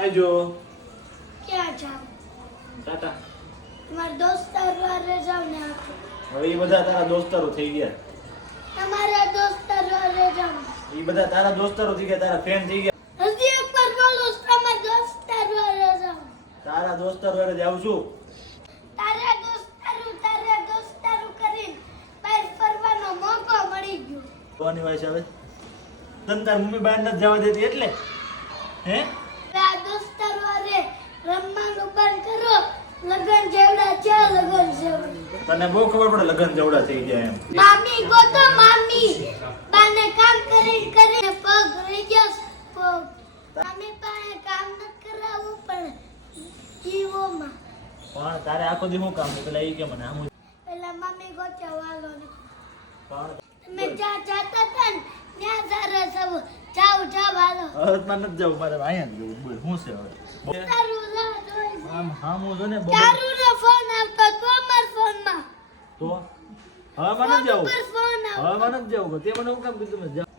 આજો ક્યાં જાવ? ટાટા. તમારા દોસ્તાર વારે જાવ ને આખો. હવે એ બધા તારા દોસ્તારો થઈ ગયા. તમારા દોસ્તાર વારે જાવ. એ બધા તારા દોસ્તારો થઈ ગયા, તારા ફ્રેન્ડ થઈ ગયા. હજી એકવાર બોલો, તમારા દોસ્તાર વારે જાવ. તારા દોસ્તારો વાળે જાઉં છું. તારા દોસ્તારો કરીને બહાર ફરવાનો મોકો મળી ગયો. કોની વાઈસ આવે? તને તાર મમ્મી બહાર નથી જવા દેતી એટલે હે? આ દોસ્તાર વારે રમવાનું બંધ કરો. લગન જેવડા છે, લગન જેવડા. તને બહુ ખબર પડે લગન જેવડા થઈ ગયા એમ. મામી ગોતો મામી. બાને કામ કરીને પગ રહી ગયો છે, પગ. મામી પાસે કામ ન કરાવવું પણ જીવોમાં. પણ તારે આખો દી શું કામ છે પેલા એ કે મને આમ પેલા મમ્મી ગોચા વાલો ને. પણ તમે જ્યાં જાતા હતા ને ત્યાં સારા સૌ જાવ હાલો. હવે મારે નથી જવું, મારે અહીંયા જ જવું. બોલ શું છે હવે? તારું રાહ જોઈ છે. આમ હામું જો ને બહુ. તારુંનો ફોન આવતો તો અમાર ફોનમાં. તો હવે મને ફોન નથી જવું. ઉપર ફોન આવતો. હવે મને નથી જવું. તે મને શું કામ કીધું? મેં જાઉં.